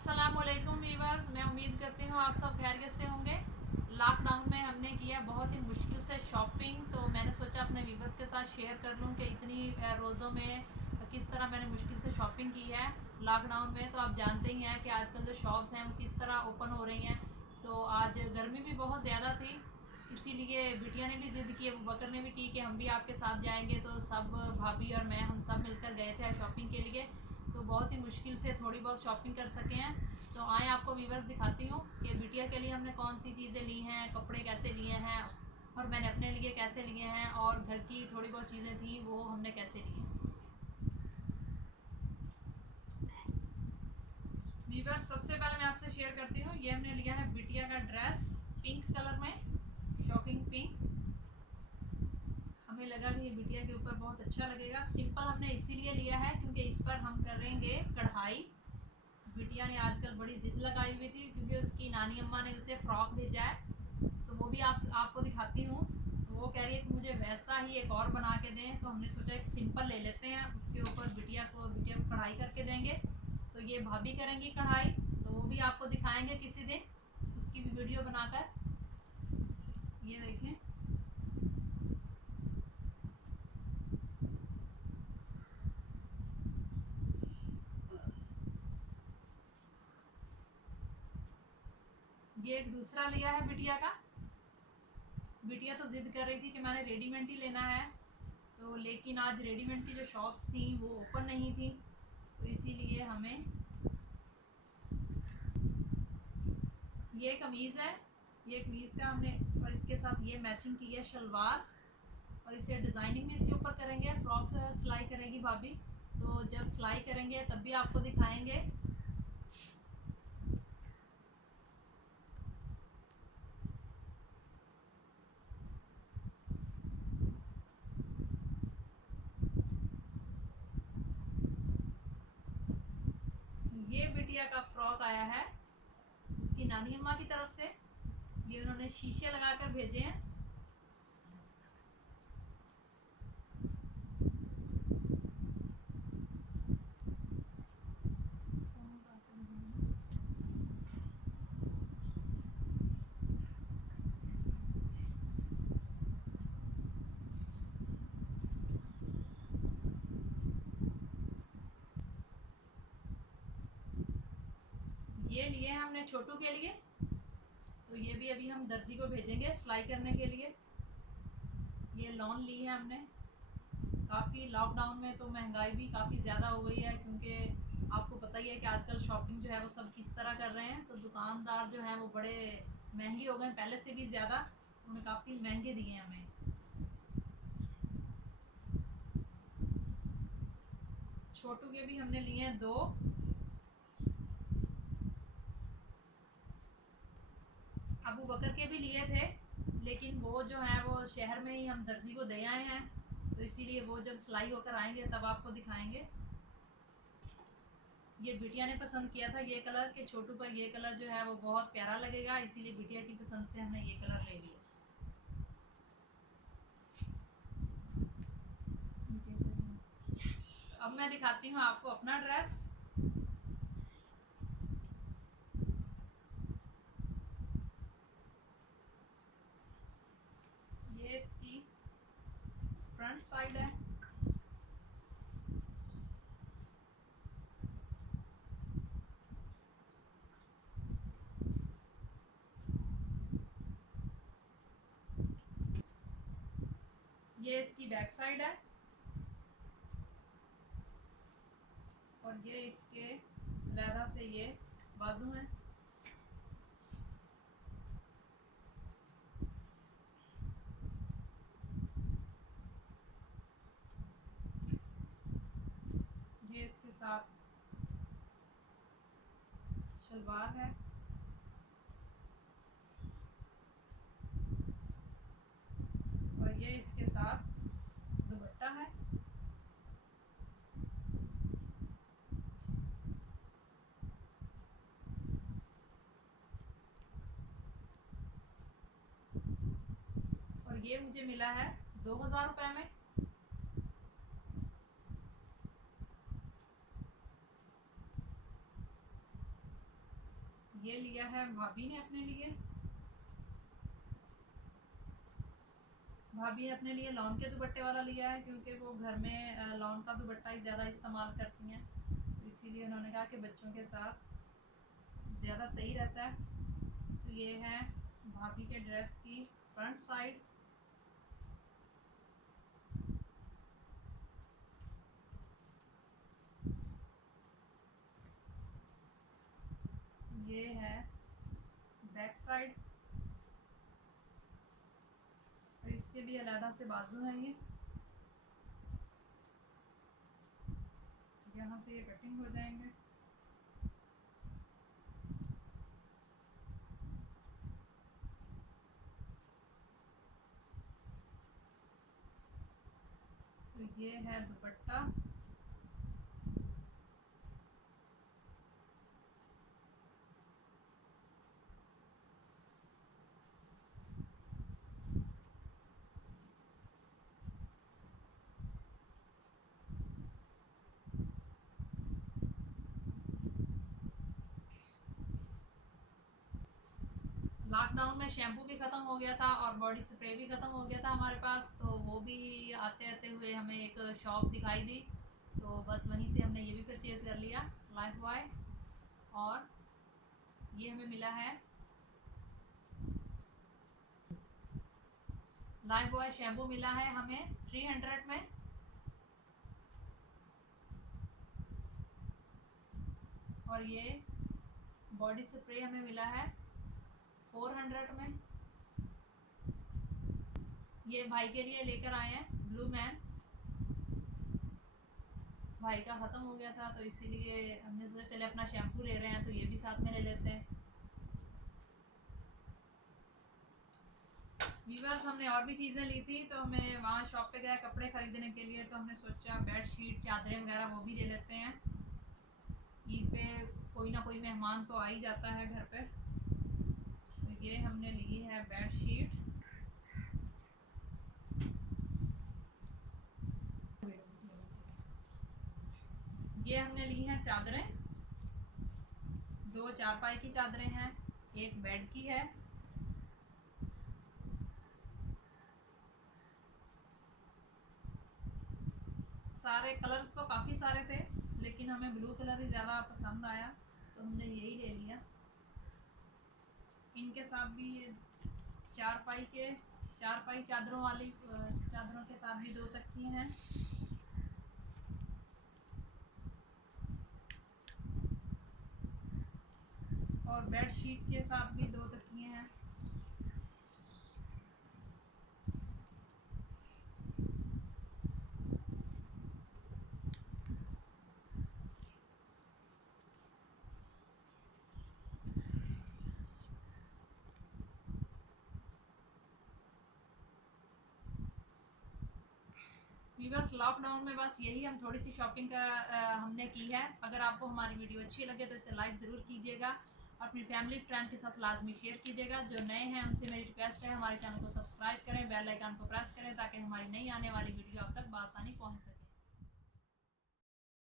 अस्सलामुअलैकुम वीवर्स, मैं उम्मीद करती हूँ आप सब खैरियत से होंगे। लॉकडाउन में हमने किया बहुत ही मुश्किल से शॉपिंग, तो मैंने सोचा अपने वीवर्स के साथ शेयर कर लूँ कि इतनी रोज़ों में किस तरह मैंने मुश्किल से शॉपिंग की है लॉकडाउन में। तो आप जानते ही हैं कि आजकल जो शॉप्स हैं वो किस तरह ओपन हो रही हैं। तो आज गर्मी भी बहुत ज़्यादा थी, इसीलिए बिटिया ने भी ज़िद की, अबू बकर ने भी की कि हम भी आपके साथ जाएंगे। तो सब भाभी और मैं हम सब मिलकर गए थे शॉपिंग के लिए। तो बहुत ही मुश्किल से थोड़ी बहुत शॉपिंग कर सके हैं। तो आए आपको व्यूवर्स दिखाती हूँ कि बिटिया के लिए हमने कौन सी चीज़ें ली हैं, कपड़े कैसे लिए हैं और मैंने अपने लिए कैसे लिए हैं, और घर की थोड़ी बहुत चीज़ें थी वो हमने कैसे ली हैं। व्यूवर्स, सबसे पहले मैं आपसे शेयर करती हूँ, ये हमने लिया है बिटिया का ड्रेस पिंक कलर में, शॉकिंग पिंक। हमें लगा कि ये बिटिया के ऊपर बहुत अच्छा लगेगा। सिंपल हमने इसीलिए लिया है क्योंकि इस पर हम करेंगे कढ़ाई। बिटिया ने आजकल बड़ी जिद लगाई हुई थी क्योंकि उसकी नानी अम्मा ने उसे फ्रॉक भेजा है, तो वो भी आपको दिखाती हूँ। तो वो कह रही है कि मुझे वैसा ही एक और बना के दें, तो हमने सोचा एक सिंपल ले लेते हैं, उसके ऊपर बिटिया को कढ़ाई करके देंगे। तो ये भाभी करेंगी कढ़ाई, तो वो भी आपको दिखाएंगे किसी दिन, उसकी भी वीडियो बनाकर। ये देखें, ये एक दूसरा लिया है बिटिया का। बिटिया तो जिद कर रही थी कि मैंने रेडीमेड ही लेना है, तो लेकिन आज रेडीमेड की जो शॉप्स थी वो ओपन नहीं थी, तो इसीलिए हमें ये कमीज़ है, ये कमीज़ का हमने, और इसके साथ ये मैचिंग की है शलवार, और इसे डिज़ाइनिंग भी इसके ऊपर करेंगे। फ्रॉक सिलाई करेगी भाभी, तो जब सिलाई करेंगे तब भी आपको दिखाएंगे। ये बिटिया का फ्रॉक आया है उसकी नानी अम्मा की तरफ से, ये उन्होंने शीशे लगाकर भेजे हैं। ये लिए हैं हमने छोटू के लिए, तो ये भी अभी हम दर्जी को भेजेंगे सिलाई करने के लिए। ये लॉन ली है हमने। काफ़ी लॉकडाउन में तो महंगाई भी काफ़ी ज़्यादा हो गई है, क्योंकि आपको पता ही है कि आजकल शॉपिंग जो है वो सब किस तरह कर रहे हैं। तो दुकानदार जो हैं वो बड़े महंगे हो गए, पहले से भी ज़्यादा उन्हें काफ़ी महंगे दिए हैं हमें। छोटू के भी हमने लिए हैं 2। अबू बकर के भी लिए थे, लेकिन वो जो है वो शहर में ही हम दर्जी को दे आए हैं, तो इसीलिए वो जब सिलाई होकर आएंगे तब आपको दिखाएंगे। ये बिटिया ने पसंद किया था ये कलर, के छोटू पर ये कलर जो है वो बहुत प्यारा लगेगा, इसीलिए बिटिया की पसंद से हमने ये कलर ले लिया। अब मैं दिखाती हूँ आपको अपना ड्रेस। ये इसकी फ्रंट साइड है, ये इसकी बैक साइड है, और ये इसके लहरा से ये बाजू है। ये इसके साथ शलवार है, और ये इसके साथ दुपट्टा है। और ये मुझे मिला है 2000 रुपये में। ये लिया है भाभी ने अपने लिए। भाभी ने अपने लिए लॉन के दुपट्टे वाला लिया है, क्योंकि वो घर में लॉन का दुपट्टा ही ज़्यादा इस्तेमाल करती हैं, तो इसीलिए उन्होंने कहा कि बच्चों के साथ ज़्यादा सही रहता है। तो ये है भाभी के ड्रेस की फ्रंट साइड। ये है बैक साइड, और इसके भी अलग से बाजू हैं। ये यहाँ से ये कटिंग हो जाएंगे। तो ये है दुपट्टा। लॉकडाउन में शैम्पू भी ख़त्म हो गया था और बॉडी स्प्रे भी ख़त्म हो गया था हमारे पास, तो वो भी आते आते हुए हमें एक शॉप दिखाई दी, तो बस वहीं से हमने ये भी परचेज़ कर लिया, लाइफ बॉय। और ये हमें मिला है लाइफ बॉय शैम्पू, मिला है हमें 300 में। और ये बॉडी स्प्रे हमें मिला है 400 में। ये भाई के लिए लेकर आए हैं ब्लू मैन, भाई का ख़त्म हो गया था, तो इसीलिए हमने सोचा चले अपना शैम्पू ले रहे हैं तो ये भी साथ में ले लेते हैं। वीवर्स, हमने और भी चीज़ें ली थी, तो हमें वहाँ शॉप पे गया कपड़े ख़रीदने के लिए, तो हमने सोचा बेड शीट चादरें वगैरह वो भी ले लेते हैं। ईद पे कोई ना कोई मेहमान तो आ ही जाता है घर पे। तो ये हमने ली है बेड शीट। ये हमने ली हैं चादरें, 2 चारपाई की चादरें हैं, एक बेड की है। सारे कलर्स तो काफ़ी सारे थे, लेकिन हमें ब्लू कलर ही ज़्यादा पसंद आया, तो हमने यही ले लिया। इनके साथ भी ये चारपाई चादरों वाली चादरों के साथ भी 2 तकिए हैं। और बेड शीट के साथ भी 2 तकिए हैं। वीवर्स, लॉकडाउन में बस यही हम थोड़ी सी शॉपिंग का हमने की है। अगर आपको हमारी वीडियो अच्छी लगे तो इसे लाइक ज़रूर कीजिएगा, अपनी फैमिली फ्रेंड के साथ लाजमी शेयर कीजिएगा। जो नए हैं उनसे मेरी रिक्वेस्ट है हमारे चैनल को सब्सक्राइब करें, बेल आइकन को प्रेस करें, ताकि हमारी नई आने वाली वीडियो आप तक बआसानी पहुंच सके।